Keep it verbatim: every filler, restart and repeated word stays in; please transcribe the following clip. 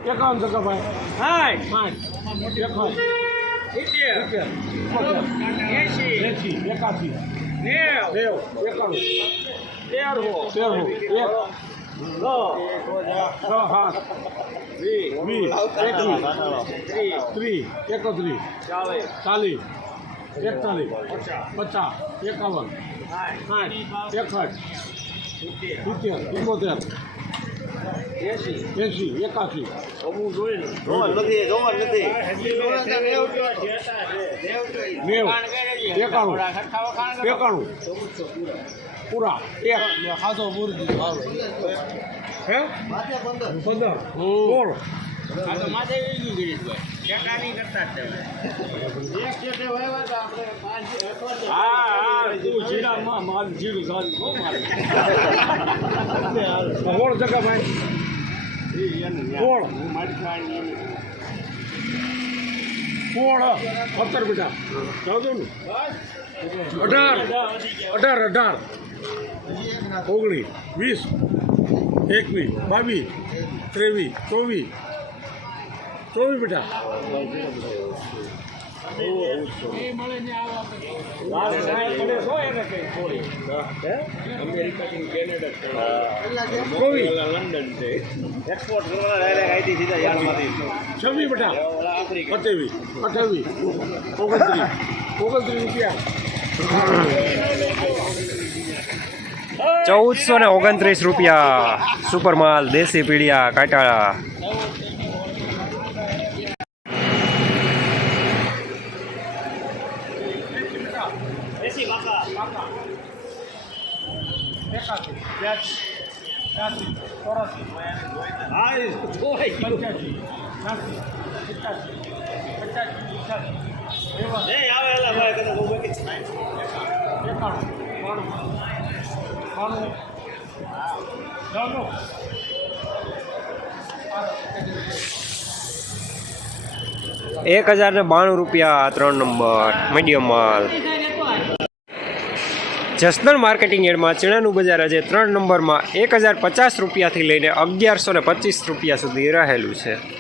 એકાવન ટકા ભાઈ સાઠ સાઠ એકાવન સિત્તેર એંશી એસી એકાસી નેવ નેવ એકાણું તેરસો તેરસો એક છ છ સાત વીસ વીસ એકવીસ ત્રીસ ત્રીસ એકત્રીસ ચાલીસ ચાલીસ એકતાલીસ પચાસ પચાસ એકાવન સાઠ સાઠ એકસઠ સિત્તેર સિત્તેર ઇકોતેર એંશી એંસી એકાસી અમુક જોઈને જોવાનું નથી જોવાનું નથી નેવ એકાણું એકાણું પૂરા એક ખાસો પૂરી હે પંદર સોળ આ તો માથે વીજળી ગિરીશભાઈ ટેકાની કરતા જ હા હા તું જીરામાં માલ જીરું સારું બહુ મારે સોળ ટકા ભાઈ સોળ હું મારી ખાવાની સોળ સત્તર બેટા ચૌદ ને અઢાર અઢાર અઢાર ઓગણીસ વીસ એકવીસ બાવીસ ત્રેવીસ ચોવીસ ચોવીસ બેટા અમેરિકાથી કેનેડા ચોવીસ લંડન છે એક્સપોર્ટ કરવાના ડાયરેક્ટ આઈટી સીધા યાર્ડમાંથી છવ્વીસ બેટા આફ્રિકા અઠ્યાવીસ અઠ્યાવીસ ઓગણત્રીસ ઓગણત્રીસ રૂપિયા ચૌદસો ને ઓગણત્રીસ રૂપિયા સુપર માલ દેશી પીડિયા કાટાળા. એકાસી બ્યાસી ત્યાસી ચોરાસી પંચ્યાસી છ્યાસી સિત્યાસી પચાસી પચાસી એકાણું બાણું બાણું નવ્વાણું એક હજાર ને બાણું રૂપિયા ત્રણ નંબર મીડિયમ માલ. જસદણ માર્કેટિંગ યાર્ડમાં ચણાનું બજાર આજે ત્રણ નંબરમાં એક હજાર પચાસ રૂપિયાથી લઈને અગિયારસો ને પચીસ રૂપિયા સુધી રહેલું છે.